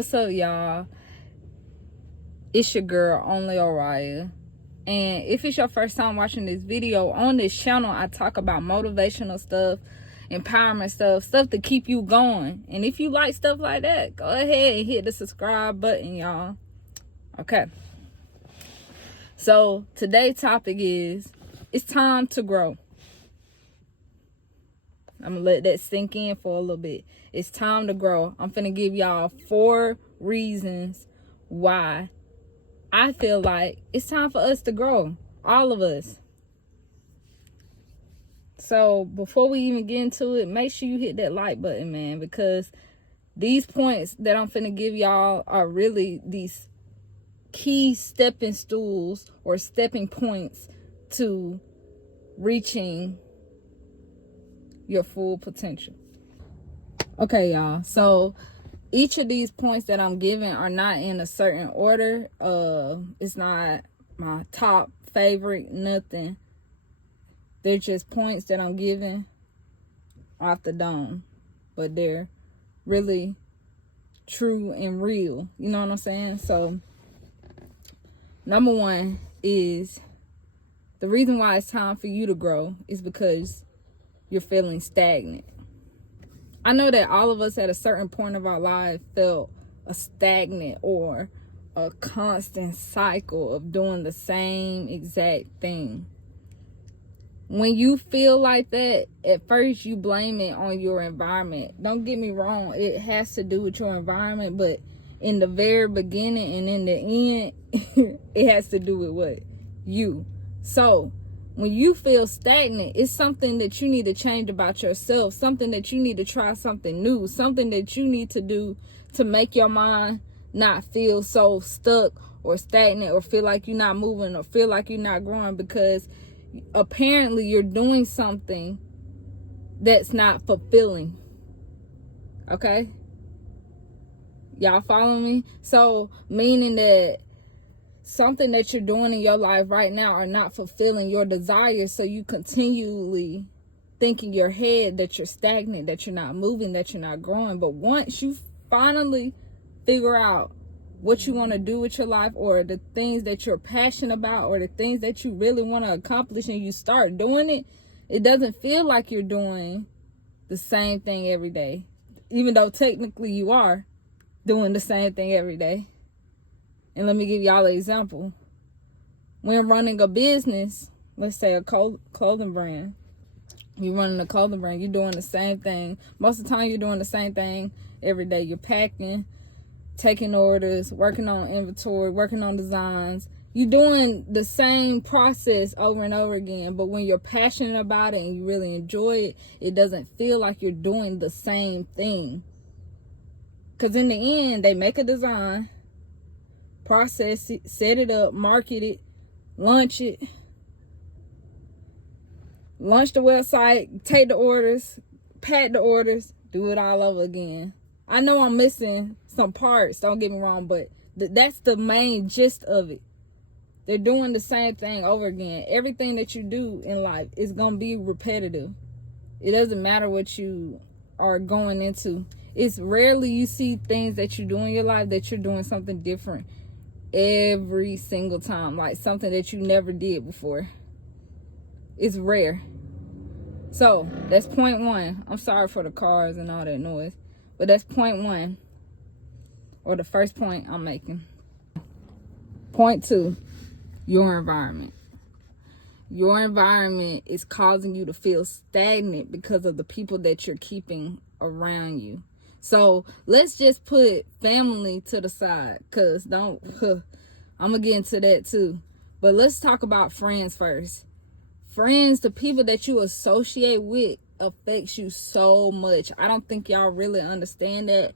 What's up, y'all? It's your girl, Only Oriah. And if it's your first time watching this video, on this channel, I talk about motivational stuff, empowerment stuff to keep you going. And if you like stuff like that, go ahead and hit the subscribe button, y'all. Okay. So today's topic is, it's time to grow. I'm gonna let that sink in for a little bit. It's time to grow. I'm finna give y'all 4 reasons why I feel like it's time for us to grow. All of us. So before we even get into it, make sure you hit that like button, man, because these points that I'm finna give y'all are really these key stepping stools or stepping points to reaching your full potential. Okay, y'all. So each of these points that I'm giving are not in a certain order. It's not my top favorite, nothing. They're just points that I'm giving off the dome, but they're really true and real. You know what I'm saying? So number 1 is, the reason why it's time for you to grow is because you're feeling stagnant. I know that all of us at a certain point of our life felt a stagnant or a constant cycle of doing the same exact thing. When you feel like that, at first you blame it on your environment. Don't get me wrong, it has to do with your environment, but in the very beginning and in the end, it has to do with what? You. So when you feel stagnant, it's something that you need to change about yourself, something that you need to try something new, something that you need to do to make your mind not feel so stuck or stagnant or feel like you're not moving or feel like you're not growing, because apparently you're doing something that's not fulfilling. Okay? Y'all follow me? So meaning that something that you're doing in your life right now are not fulfilling your desires, so you continually think in your head that you're stagnant, that you're not moving, that you're not growing. But once you finally figure out what you want to do with your life, or the things that you're passionate about, or the things that you really want to accomplish, and you start doing it, it doesn't feel like you're doing the same thing every day, even though technically you are doing the same thing every day. And let me give y'all an example. When running a business, let's say a clothing brand, you're running a clothing brand, you're doing the same thing. Most of the time you're doing the same thing every day. You're packing, taking orders, working on inventory, working on designs. You're doing the same process over and over again. But when you're passionate about it and you really enjoy it, it doesn't feel like you're doing the same thing. Because in the end, they make a design, process it, set it up, market it, launch it, launch the website, take the orders, pack the orders, do it all over again. I know I'm missing some parts, don't get me wrong, but that's the main gist of it. They're doing the same thing over again. Everything that you do in life is going to be repetitive. It doesn't matter what you are going into. It's rarely you see things that you do in your life that you're doing something different every single time, like something that you never did before. It's rare. So that's point 1. I'm sorry for the cars and all that noise, but that's point 1, or the first point I'm making. Point 2, your environment. Your environment is causing you to feel stagnant because of the people that you're keeping around you. So let's just put family to the side, because I'm going to get into that too. But let's talk about friends first. Friends, the people that you associate with, affects you so much. I don't think y'all really understand that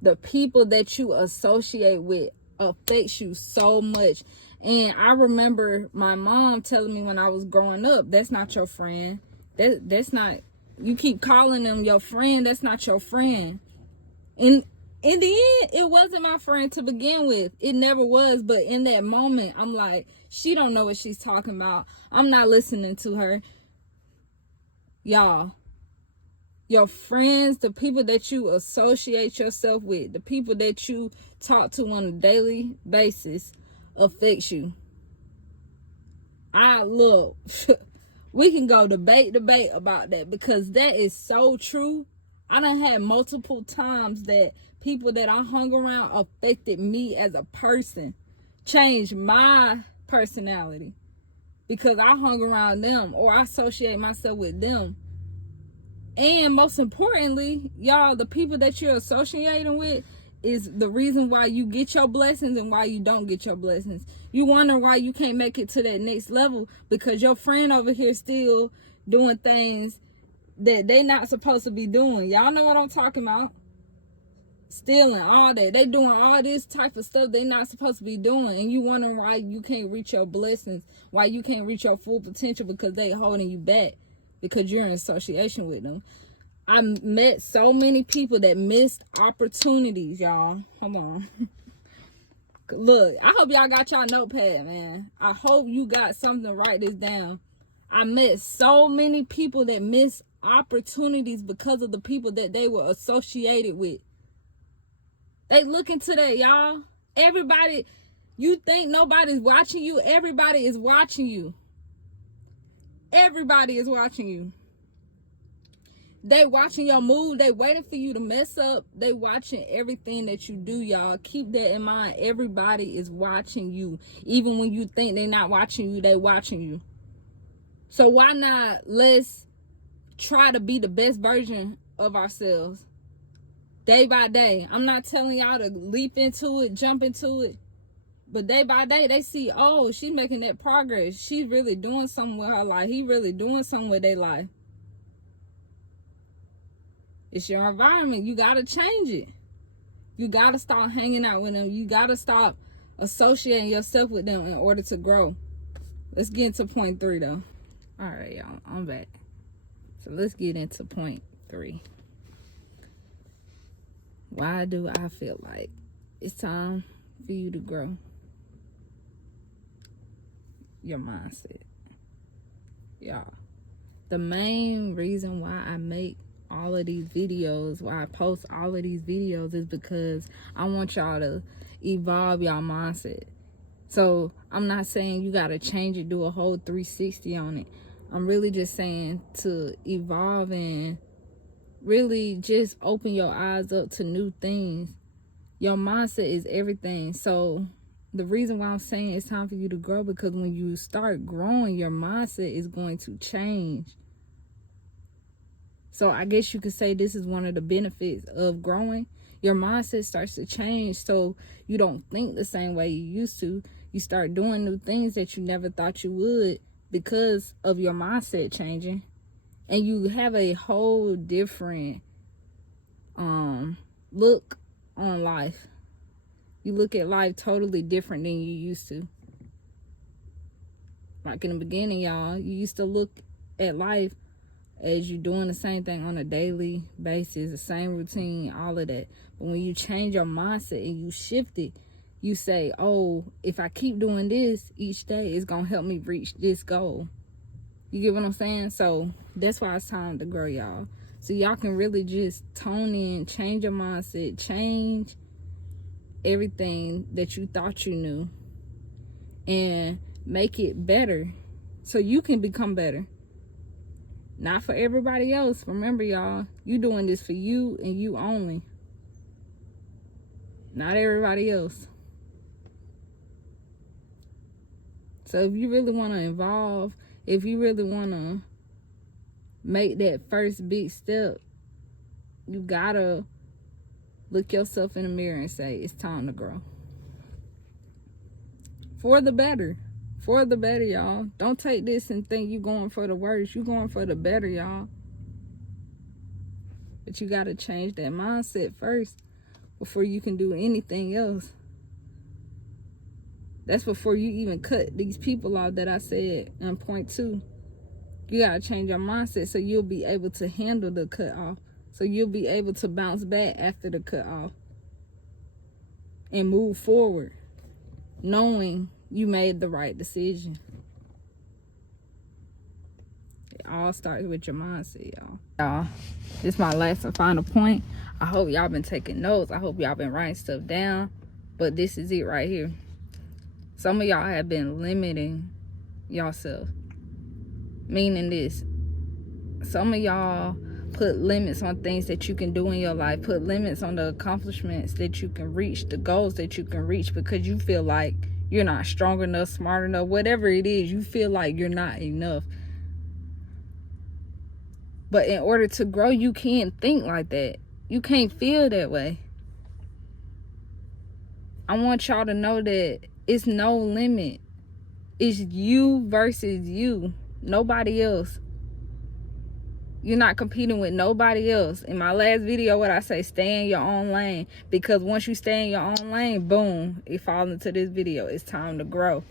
the people that you associate with affects you so much. And I remember my mom telling me when I was growing up, that's not your friend. That's not, you keep calling them your friend, that's not your friend. And in the end, it wasn't my friend to begin with. It never was. But in that moment, I'm like, she don't know what she's talking about. I'm not listening to her. Y'all, Your friends, the people that you associate yourself with, the people that you talk to on a daily basis affects you. Look, we can go debate about that, because that is so true. I done had multiple times that people that I hung around affected me as a person, changed my personality, because I hung around them or I associate myself with them. And most importantly, y'all, the people that you're associating with is the reason why you get your blessings and why you don't get your blessings. You wonder why you can't make it to that next level, because your friend over here still doing things that they not supposed to be doing. Y'all know what I'm talking about. Stealing, all that. They doing all this type of stuff they not supposed to be doing. And you wondering why you can't reach your blessings, why you can't reach your full potential, because they holding you back, because you're in association with them. I met so many people that missed opportunities, y'all. Hold on. Look, I hope y'all got y'all notepad, man. I hope you got something to write this down. I met so many people that missed opportunities because of the people that they were associated with. They look into that, y'all. Everybody, you think nobody's watching you? Everybody is watching you. Everybody is watching you. They watching your move. They waiting for you to mess up. They watching everything that you do, y'all. Keep that in mind. Everybody is watching you. Even when you think they're not watching you, they watching you. So why not let's try to be the best version of ourselves day by day. I'm not telling y'all to leap into it, jump into it. But day by day, they see, oh, she's making that progress. She's really doing something with her life. He really doing something with their life. It's your environment. You got to change it. You got to start hanging out with them. You got to stop associating yourself with them in order to grow. Let's get into point 3, though. All right, y'all. I'm back. So let's get into point 3. Why do I feel like it's time for you to grow? Your mindset. Y'all, the main reason why I make all of these videos, why I post all of these videos, is because I want y'all to evolve y'all mindset. So I'm not saying you got to change it, do a whole 360 on it. I'm really just saying to evolve and really just open your eyes up to new things. Your mindset is everything. So the reason why I'm saying it's time for you to grow, because when you start growing, your mindset is going to change. So I guess you could say this is one of the benefits of growing. Your mindset starts to change, so you don't think the same way you used to. You start doing new things that you never thought you would because of your mindset changing. And you have a whole different look on life. You look at life totally different than you used to. Like in the beginning, y'all, you used to look at life as you doing the same thing on a daily basis, the same routine, all of that. But when you change your mindset and you shift it, you say, oh, if I keep doing this each day, it's going to help me reach this goal. You get what I'm saying? So that's why it's time to grow, y'all. So y'all can really just tone in, change your mindset, change everything that you thought you knew, and make it better so you can become better. Not for everybody else. Remember, y'all, you doing this for you and you only. Not everybody else. So if you really want to evolve, if you really want to make that first big step, you gotta look yourself in the mirror and say, it's time to grow. For the better. For the better, y'all. Don't take this and think you're going for the worst. You're going for the better, y'all. But you got to change that mindset first before you can do anything else. That's before you even cut these people off that I said in point 2. You got to change your mindset so you'll be able to handle the cut off. So you'll be able to bounce back after the cut off and move forward, knowing you made the right decision. all starts with your mindset, y'all. This is my last and final point. I hope y'all been taking notes. I hope y'all been writing stuff down. But this is it right here. Some of y'all have been limiting yourself. Meaning this. Some of y'all put limits on things that you can do in your life. Put limits on the accomplishments that you can reach. The goals that you can reach. Because you feel like you're not strong enough, smart enough. Whatever it is, you feel like you're not enough. But in order to grow, you can't think like that. You can't feel that way. I want y'all to know that it's no limit. It's you versus you. Nobody else. You're not competing with nobody else. In my last video, what I say, stay in your own lane. Because once you stay in your own lane, boom, it falls into this video. It's time to grow.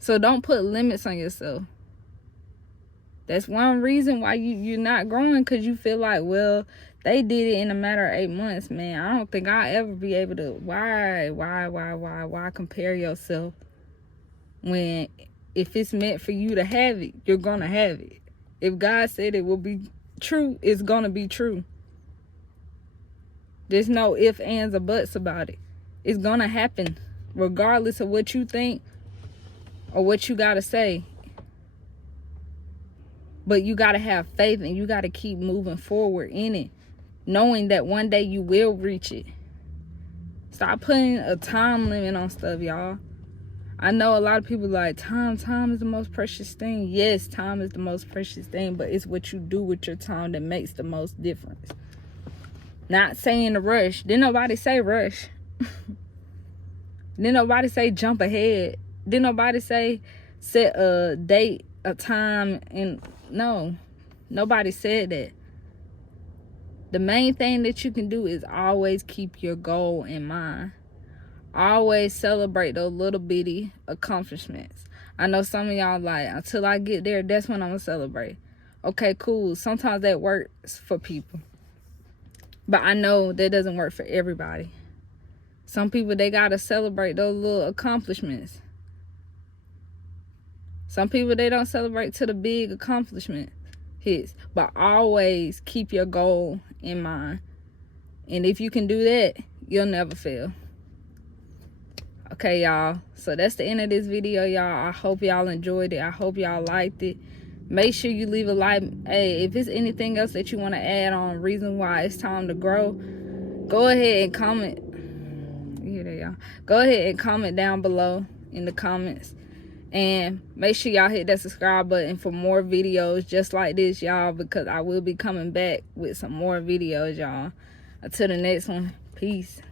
So don't put limits on yourself. That's one reason why you're not growing, because you feel like, well, they did it in a matter of 8 months, man. I don't think I'll ever be able to. Why compare yourself when if it's meant for you to have it, you're going to have it. If God said it will be true, it's going to be true. There's no ifs, ands, or buts about it. It's going to happen regardless of what you think or what you got to say. But you got to have faith and you got to keep moving forward in it, knowing that one day you will reach it. Stop putting a time limit on stuff, y'all. I know a lot of people like, time is the most precious thing. Yes, time is the most precious thing, but it's what you do with your time that makes the most difference. Not saying to rush. Didn't nobody say rush. Didn't nobody say jump ahead. Didn't nobody say set a date, a time, and no. Nobody said that. The main thing that you can do is always keep your goal in mind. Always celebrate those little bitty accomplishments. I know some of y'all like, until I get there, that's when I'm going to celebrate. Okay, cool. Sometimes that works for people. But I know that doesn't work for everybody. Some people, they got to celebrate those little accomplishments. Some people, they don't celebrate to the big accomplishment hits. But always keep your goal in mind. And if you can do that, you'll never fail. Okay, y'all. So that's the end of this video, y'all. I hope y'all enjoyed it. I hope y'all liked it. Make sure you leave a like. Hey, if there's anything else that you want to add on reason why it's time to grow, go ahead and comment. You hear that, y'all? Go ahead and comment down below in the comments. And make sure y'all hit that subscribe button for more videos just like this, y'all, because I will be coming back with some more videos, y'all. Until the next one, peace.